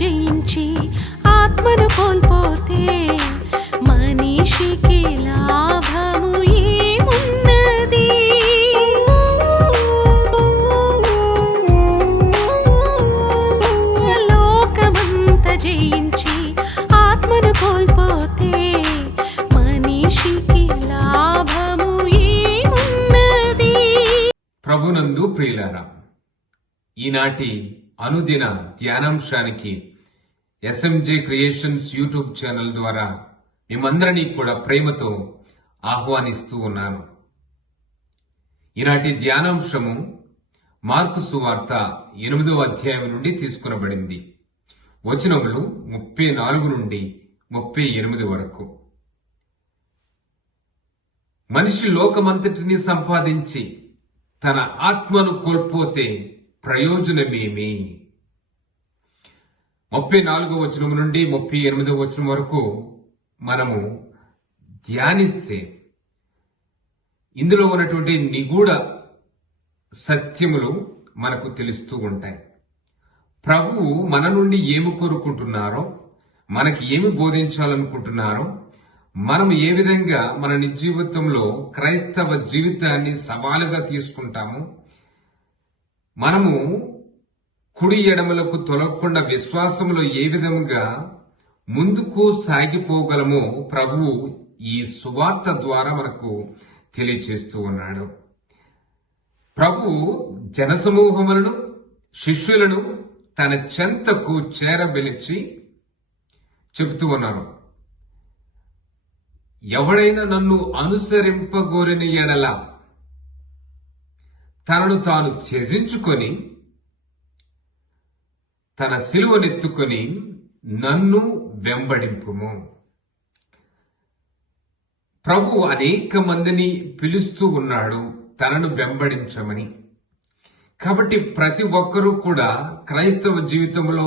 జయించి ఆత్మను కోల్పోతే మనిషికి లాభము ఏమున్నది? లోకమంత జయించి ఆత్మను కోల్పోతే మనిషికి లాభము ఏమున్నది? ప్రభునందు ప్రియులారా, ఈనాటి అనుదిన ధ్యానాంశానికి ఎస్ఎంజే క్రియేషన్స్ యూట్యూబ్ ఛానల్ ద్వారా మిమ్మందరినీ కూడా ప్రేమతో ఆహ్వానిస్తూ ఉన్నాను. ఈనాటి ధ్యానాంశము మార్కు సువార్త 8వ అధ్యాయం నుండి తీసుకునబడింది. వచనములు 34 నుండి 38 వరకు. మనిషి లోకమంతటిని సంపాదించి తన ఆత్మను కోల్పోతే ప్రయోజనమేమి? 34వ వచనం నుండి 38వ వచనం వరకు మనము ధ్యానిస్తే ఇందులో ఉన్నటువంటి నిగూఢ సత్యములు మనకు తెలుస్తూ ఉంటాయి. ప్రభువు మన నుండి ఏమి కోరుకుంటున్నారో, మనకి ఏమి బోధించాలనుకుంటున్నారో, మనం ఏ విధంగా మన నిజ జీవితంలో క్రైస్తవ జీవితాన్ని సవాలుగా తీసుకుంటాము, మనము కుడి ఎడమలకు తొలగకుండా విశ్వాసంలో ఏ విధంగా ముందుకు సాగిపోగలమో ప్రభువు ఈ సువార్త ద్వారా మనకు తెలియచేస్తూ ఉన్నాడు. ప్రభువు జనసమూహములను, శిష్యులను తన చెంతకు చేరబెలిచి చెబుతూ ఉన్నారు, ఎవడైనా నన్ను అనుసరింపగోరిన ఎడల తనను తాను త్యజించుకొని తన సిలువనెత్తుకొని నన్ను వెంబడింపుము. ప్రభు అనేక మందిని పిలుస్తూ ఉన్నాడు తనను వెంబడించమని. కాబట్టి ప్రతి ఒక్కరూ కూడా క్రైస్తవ జీవితంలో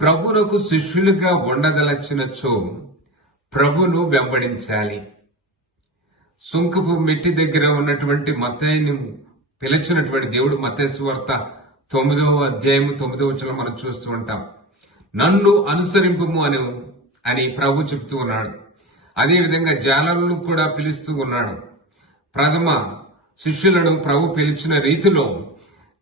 ప్రభువునకు శిష్యులుగా ఉండదలచినచో ప్రభును వెంబడించాలి. సుంకపు మెట్టి దగ్గర ఉన్నటువంటి మత్తయిని పిలిచినటువంటి దేవుడు మత్తయి సువార్త 9వ అధ్యాయం 9వ వచనం మనం చూస్తూ ఉంటాం. నన్ను అనుసరింపుము అని ప్రభు చెప్తూ ఉన్నాడు. అదేవిధంగా జాలలను కూడా పిలుస్తూ ఉన్నాడు. ప్రథమ శిష్యులను ప్రభు పిలిచిన రీతిలో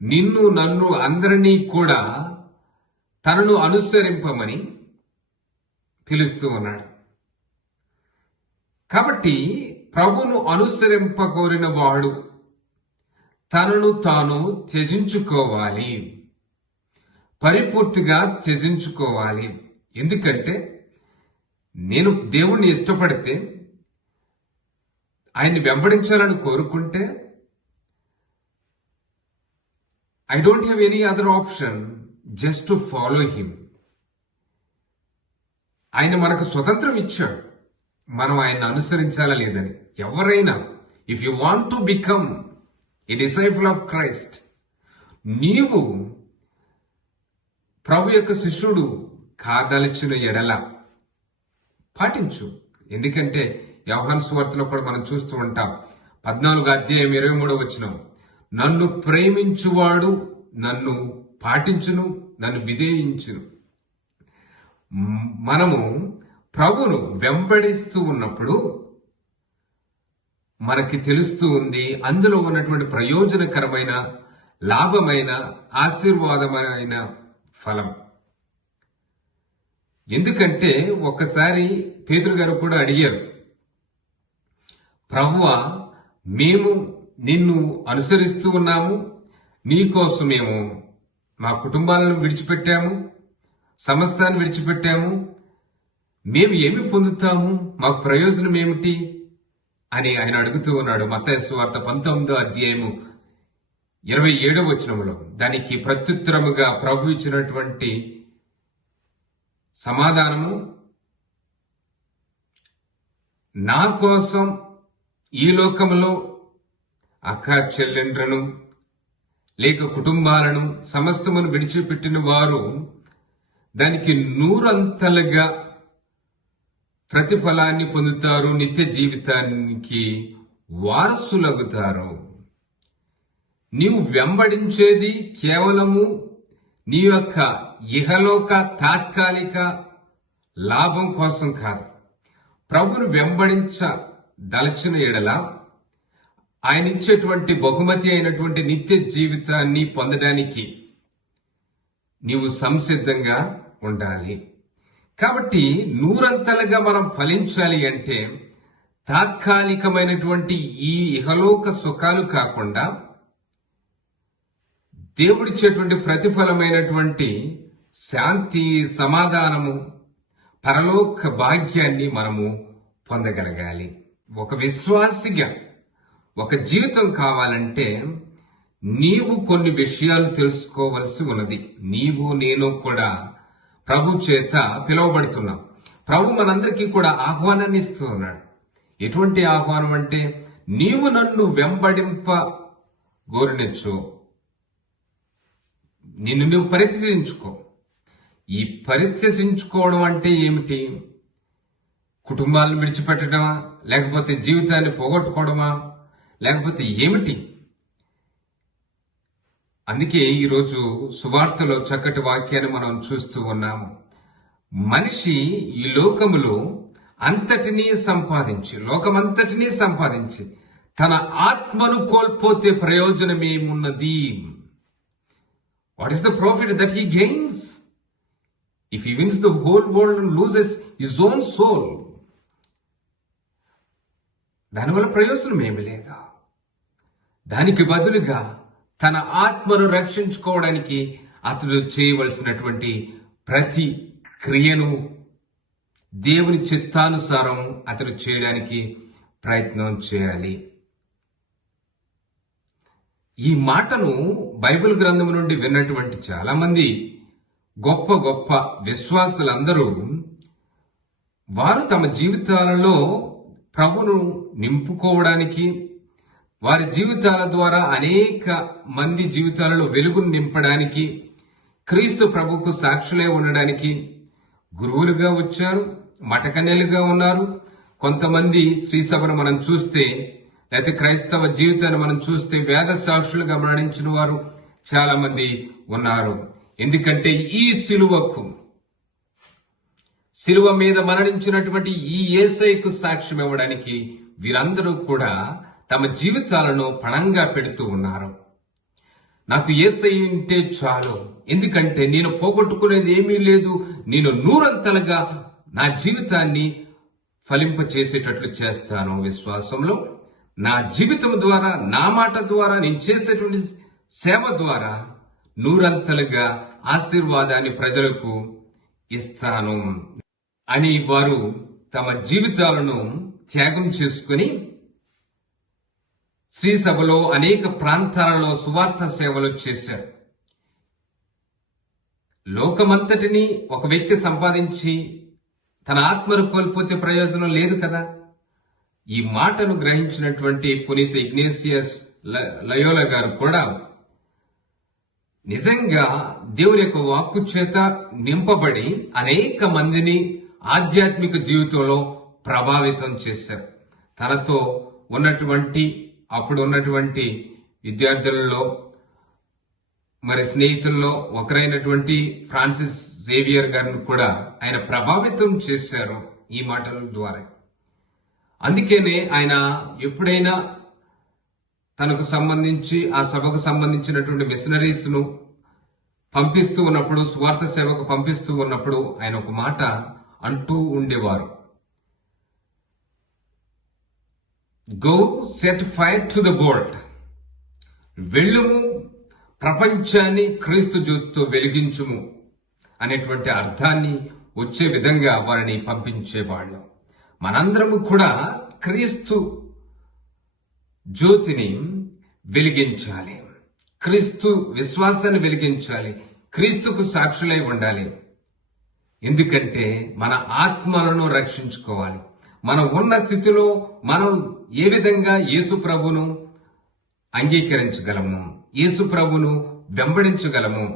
నిన్ను నన్ను అందరినీ కూడా తనను అనుసరింపమని పిలుస్తూ ఉన్నాడు. కాబట్టి ప్రభును అనుసరింపగోరిన వాడు తనను తాను త్యజించుకోవాలి, పరిపూర్తిగా త్యజించుకోవాలి. ఎందుకంటే నేను దేవుణ్ణి ఇష్టపడితే, ఆయన్ని వెంబడించాలని కోరుకుంటే I don't have any other option just to follow him. ఆయన మనకు స్వతంత్రం ఇచ్చాడు, మనం ఆయన్ని అనుసరించాలా లేదని. ఎవరైనా if you want to become a disciple of Christ, నీవు ప్రభు యొక్క శిష్యుడు కాదలిచిన ఎడల పాటించు. ఎందుకంటే యోహాను సువార్తలో కూడా మనం చూస్తూ ఉంటాం, 14వ అధ్యాయం 23వ వచనం, నన్ను ప్రేమించువాడు నన్ను పాటించును, నన్ను విధేయించును. మనము ప్రభును వెంబడిస్తూ ఉన్నప్పుడు మనకి తెలుస్తూ ఉంది అందులో ఉన్నటువంటి ప్రయోజనకరమైన, లాభమైన, ఆశీర్వాదమైన ఫలం. ఎందుకంటే ఒక్కసారి పేతురు గారు కూడా అడిగారు, ప్రభువా, మేము నిన్ను అనుసరిస్తూ ఉన్నాము, నీకోసమేమో మా కుటుంబాలను విడిచిపెట్టాము, సమస్తాన్ని విడిచిపెట్టాము, మేము ఏమి పొందుతాము, మాకు ప్రయోజనం ఏమిటి అని ఆయన అడుగుతూ ఉన్నాడు. మత్తయి సువార్త 19వ అధ్యాయము 27వ వచనములో. దానికి ప్రత్యుత్తరముగా ప్రభు ఇచ్చినటువంటి సమాధానము, నా కోసం ఈ లోకములో అక్క చెల్లెండ్రను లేక కుటుంబాలను సమస్తమును విడిచిపెట్టిన వారు దానికి 100 ప్రతిఫలాన్ని పొందుతారు, నిత్య జీవితానికి వారసులగుతారు. నీవు వెంబడించేది కేవలము నీ యొక్క ఇహలోక తాత్కాలిక లాభం కోసం కాదు. ప్రభును వెంబడించదలచిన ఎడల ఆయన ఇచ్చేటువంటి బహుమతి అయినటువంటి నిత్య జీవితాన్ని పొందడానికి నీవు సంసిద్ధంగా ఉండాలి. కాబట్టి నూరంతలుగా మనం ఫలించాలి అంటే తాత్కాలికమైనటువంటి ఈ ఇహలోక సుఖాలు కాకుండా దేవుడిచ్చేటువంటి ప్రతిఫలమైనటువంటి శాంతి, సమాధానము, పరలోక భాగ్యాన్ని మనము పొందగలగాలి. ఒక విశ్వాసిగా ఒక జీవితం కావాలంటే నీవు కొన్ని విషయాలు తెలుసుకోవలసి ఉన్నది. నీవు నేను కూడా ప్రభు చేత పిలువబడుతున్నాం. ప్రభు మనందరికీ కూడా ఆహ్వానాన్ని ఇస్తూ ఉన్నాడు. ఎటువంటి ఆహ్వానం అంటే, నీవు నన్ను వెంబడింప గోరునెచ్చు, నిన్ను నువ్వు పరిత్యజించుకో. ఈ పరిత్యజించుకోవడం అంటే ఏమిటి? కుటుంబాలను విడిచిపెట్టడమా, లేకపోతే జీవితాన్ని పోగొట్టుకోవడమా, లేకపోతే ఏమిటి? అందుకే ఈరోజు సువార్తలో చక్కటి వాక్యాన్ని మనం చూస్తూ ఉన్నాము. మనిషి ఈ లోకములో లోకమంతటినీ సంపాదించి తన ఆత్మను కోల్పోతే ప్రయోజనమేమున్నది? What is the profit that he gains if he wins the whole world and loses his own soul? దానివల్ల ప్రయోజనం ఏమి లేదా? దానికి బదులుగా తన ఆత్మను రక్షించుకోవడానికి అతడు చేయవలసినటువంటి ప్రతి క్రియను దేవుని చిత్తానుసారం అతడు చేయడానికి ప్రయత్నం చేయాలి. ఈ మాటను బైబిల్ గ్రంథం నుండి విన్నటువంటి చాలా మంది గొప్ప గొప్ప విశ్వాసులందరూ వారు తమ జీవితాలలో ప్రభును నింపుకోవడానికి, వారి జీవితాల ద్వారా అనేక మంది జీవితాలలో వెలుగును నింపడానికి, క్రీస్తు ప్రభుకు సాక్షులై ఉండడానికి గురువులుగా వచ్చారు, మఠకన్యలుగా ఉన్నారు. కొంతమంది స్త్రీ సభను మనం చూస్తే, లేకపోతే క్రైస్తవ జీవితాన్ని మనం చూస్తే వేద సాక్షులుగా మరణించిన వారు చాలా మంది ఉన్నారు. ఎందుకంటే ఈ సిలువ మీద మరణించినటువంటి ఈ యేసయ్యకు సాక్ష్యం ఇవ్వడానికి వీరందరూ కూడా తమ జీవితాలను పణంగా పెడుతూ ఉన్నారు. నాకు యేసయ్య ఉంటే చాలు, ఎందుకంటే నేను పోగొట్టుకునేది ఏమీ లేదు, నేను నూరంతలుగా నా జీవితాన్ని ఫలింప చేసేటట్లు చేస్తాను. విశ్వాసంలో నా జీవితం ద్వారా, నా మాట ద్వారా, నేను చేసేటువంటి సేవ ద్వారా నూరంతలుగా ఆశీర్వాదాన్ని ప్రజలకు ఇస్తాను అని వారు తమ జీవితాలను త్యాగం చేసుకుని శ్రీ సభలో అనేక ప్రాంతాలలో సువార్త సేవలు చేశారు. లోకమంతటిని ఒక వ్యక్తి సంపాదించి తన ఆత్మను కోల్పోతే ప్రయోజనం లేదు కదా. ఈ మాటను గ్రహించినటువంటి పునీత ఇగ్నేషియస్ లయోలా గారు కూడా నిజంగా దేవుని యొక్క వాక్కు చేత నింపబడి అనేక మందిని ఆధ్యాత్మిక జీవితంలో ప్రభావితం చేశారు. తనతో ఉన్నటువంటి అప్పుడు ఉన్నటువంటి విద్యార్థులలో మరి స్నేహితుల్లో ఒకరైనటువంటి ఫ్రాన్సిస్ జేవియర్ గారిని కూడా ఆయన ప్రభావితం చేశారు ఈ మాటల ద్వారా. అందుకనే ఆయన ఎప్పుడైనా తనకు సంబంధించి ఆ సభకు సంబంధించినటువంటి మిషనరీస్ ను పంపిస్తూ ఉన్నప్పుడు, సువార్త సేవకు పంపిస్తూ ఉన్నప్పుడు ఆయన ఒక మాట అంటూ ఉండేవారు. Go set fire to the world, వెళ్ళుము ప్రపంచాన్ని క్రీస్తు జ్యోతితో వెలిగించుము అనేటువంటి అర్థాన్ని వచ్చే విధంగా వారిని పంపించేవాళ్ళు. మనందరము కూడా క్రీస్తు జ్యోతిని వెలిగించాలి, క్రీస్తు విశ్వాసాన్ని వెలిగించాలి, క్రీస్తుకు సాక్షులై ఉండాలి. ఎందుకంటే మన ఆత్మలను రక్షించుకోవాలి. మనం ఉన్న స్థితిలో మనం ఏ విధంగా యేసు ప్రభును అంగీకరించగలము, యేసు ప్రభును వెంబడించగలము.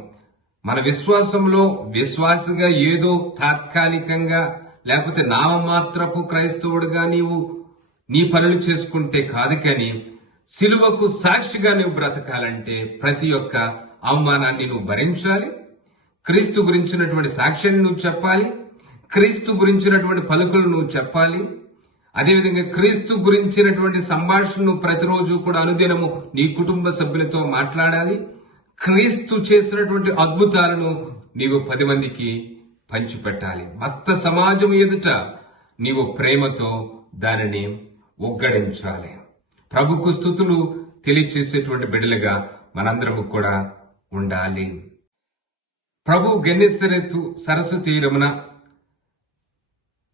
మన విశ్వాసంలో విశ్వాసగా ఏదో తాత్కాలికంగా లేకపోతే నామమాత్రపు క్రైస్తవుడుగా నీవు నీ పనులు చేసుకుంటే కాదు, కానీ సిలువకు సాక్షిగా నువ్వు బ్రతకాలంటే ప్రతి ఒక్క అవమానాన్ని నువ్వు భరించాలి, క్రీస్తు గురించినటువంటి సాక్ష్యాన్ని నువ్వు చెప్పాలి, క్రీస్తు గురించినటువంటి పలుకులు నువ్వు చెప్పాలి. అదేవిధంగా క్రీస్తు గురించినటువంటి సంభాషణను ప్రతిరోజు కూడా అనుదినము నీ కుటుంబ సభ్యులతో మాట్లాడాలి. క్రీస్తు చేసినటువంటి అద్భుతాలను నీవు 10 మందికి పంచిపెట్టాలి. భక్త సమాజం ఎదుట నీవు ప్రేమతో దానిని ఉగ్గడించాలి. ప్రభుకు స్తుతులు తెలియచేసేటువంటి బిడ్డలుగా మనందరము కూడా ఉండాలి. ప్రభు గెన్నెసరెతు సరస్సు తీరమున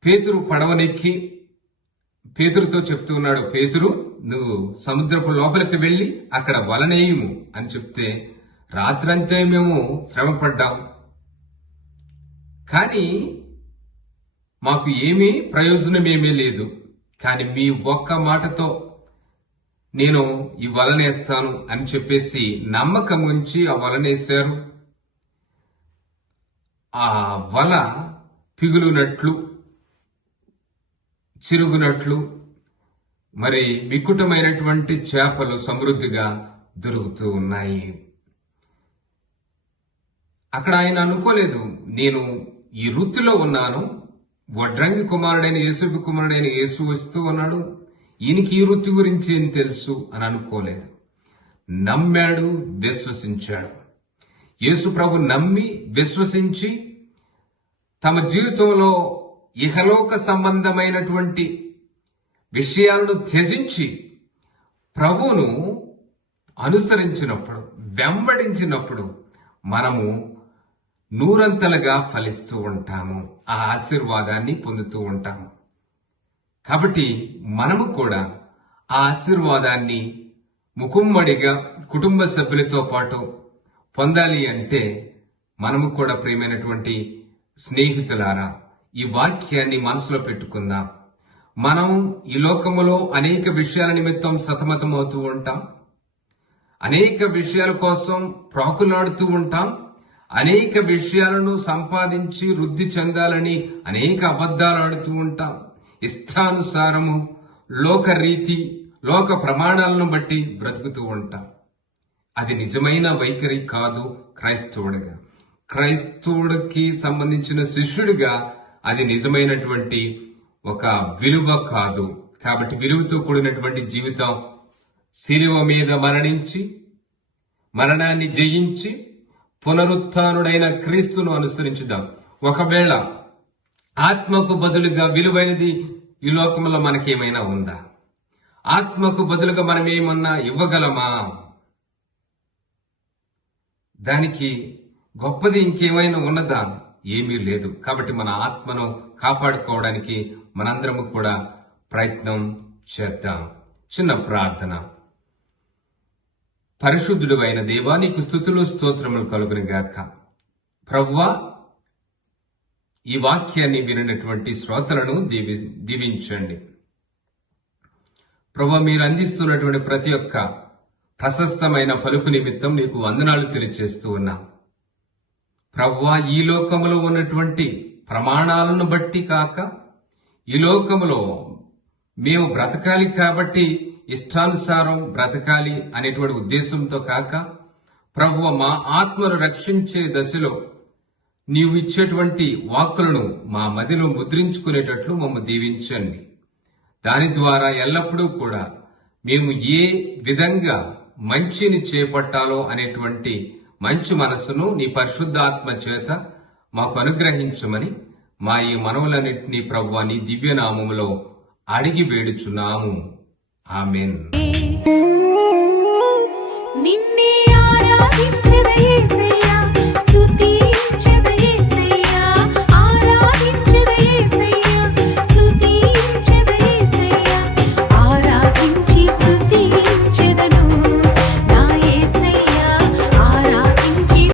పేతురు పడవనెక్కి పేతురుతో చెప్తూ ఉన్నాడు, పేతురు నువ్వు సముద్రపు లోపలికి వెళ్లి అక్కడ వలనేయుము అని చెప్తే, రాత్రంతా మేము శ్రమపడ్డాం, కానీ మాకు ఏమీ ప్రయోజనమేమీ లేదు. కానీ మీ ఒక్క మాటతో నేను ఈ వలనేస్తాను అని చెప్పేసి నమ్మకం ఉంచి ఆ వలనేశారు. ఆ వల పిగులునట్లు, చిరుగునట్లు, మరి వికృతమైనటువంటి చేపలు సమృద్ధిగా దొరుకుతూ ఉన్నాయి. అక్కడ ఆయన అనుకోలేదు, నేను ఈ వృత్తిలో ఉన్నాను, వడ్రంగి కుమారుడైన యేసు కుమారుడైన యేసు వస్తూ ఉన్నాడు, ఈయనకి ఈ వృత్తి గురించి ఏం తెలుసు అని అనుకోలేదు. నమ్మాడు, విశ్వసించాడు. యేసు ప్రభు నమ్మి విశ్వసించి తమ జీవితంలో ఇహలోక సంబంధమైనటువంటి విషయాలను త్యజించి ప్రభువును అనుసరించినప్పుడు, వెంబడించినప్పుడు మనము నూరంతలుగా ఫలిస్తూ ఉంటాము, ఆ ఆశీర్వాదాన్ని పొందుతూ ఉంటాము. కాబట్టి మనము కూడా ఆ ఆశీర్వాదాన్ని ముకుమ్మడిగా కుటుంబ సభ్యులతో పాటు పొందాలి అంటే మనము కూడా ప్రియమైనటువంటి స్నేహితులారా ఈ వాక్యాన్ని మనసులో పెట్టుకుందాం. మనం ఈ లోకములో అనేక విషయాల నిమిత్తం సతమతమవుతూ ఉంటాం, అనేక విషయాల కోసం ప్రాకులాడుతూ ఉంటాం, అనేక విషయాలను సంపాదించి వృద్ధి చెందాలని అనేక అబద్ధాలు ఆడుతూ ఉంటాం. ఇష్టానుసారము లోకరీతి, లోక ప్రమాణాలను బట్టి బ్రతుకుతూ ఉంటాం. అది నిజమైన వైఖరి కాదు. క్రైస్తవుడికి సంబంధించిన శిష్యుడిగా అది నిజమైనటువంటి ఒక విలువ కాదు. కాబట్టి విలువతో కూడినటువంటి జీవితం, శిలువ మీద మరణించి మరణాన్ని జయించి పునరుత్థానుడైన క్రీస్తును అనుసరించుదాం. ఒకవేళ ఆత్మకు బదులుగా విలువైనది ఈ లోకంలో మనకేమైనా ఉందా? ఆత్మకు బదులుగా మనం ఏమన్నా ఇవ్వగలమా? దానికి గొప్పది ఇంకేమైనా ఉన్నదా? ఏమీ లేదు. కాబట్టి మన ఆత్మను కాపాడుకోవడానికి మనందరము కూడా ప్రయత్నం చేద్దాం. చిన్న ప్రార్థన. పరిశుద్ధుడు అయిన దేవా, నీకు స్తుతులు స్తోత్రములు కలుగును గాక. ప్రభువా, ఈ వాక్యాన్ని వినినటువంటి శ్రోతలను దీవించండి. ప్రభువా, మీరు అందిస్తున్నటువంటి ప్రతి ఒక్క ప్రశస్తమైన పలుకు నిమిత్తం నీకు వందనాలు తెలియజేస్తూ ఉన్నా. ప్రభువా, ఈ లోకములో ఉన్నటువంటి ప్రమాణాలను బట్టి కాక, ఈ లోకములో మేము బ్రతకాలి కాబట్టి ఇష్టానుసారం బ్రతకాలి అనేటువంటి ఉద్దేశంతో కాక, ప్రభువా, మా ఆత్మను రక్షించే దశలో నీవు ఇచ్చేటువంటి వాక్కులను మా మదిలో ముద్రించుకునేటట్లు మమ్మల్ని దీవించండి. దాని ద్వారా ఎల్లప్పుడూ కూడా మేము ఏ విధంగా మంచిని చేపట్టాలో అనేటువంటి మంచి మనస్సును నీ పరిశుద్ధాత్మ చేత మాకు అనుగ్రహించమని మా ఈ మనవులన్నింటినీ ప్రభువా నీ దివ్యనామములో అడిగి వేడుచున్నాము. ఆమేన్. నిన్నే ఆరాధించెదను.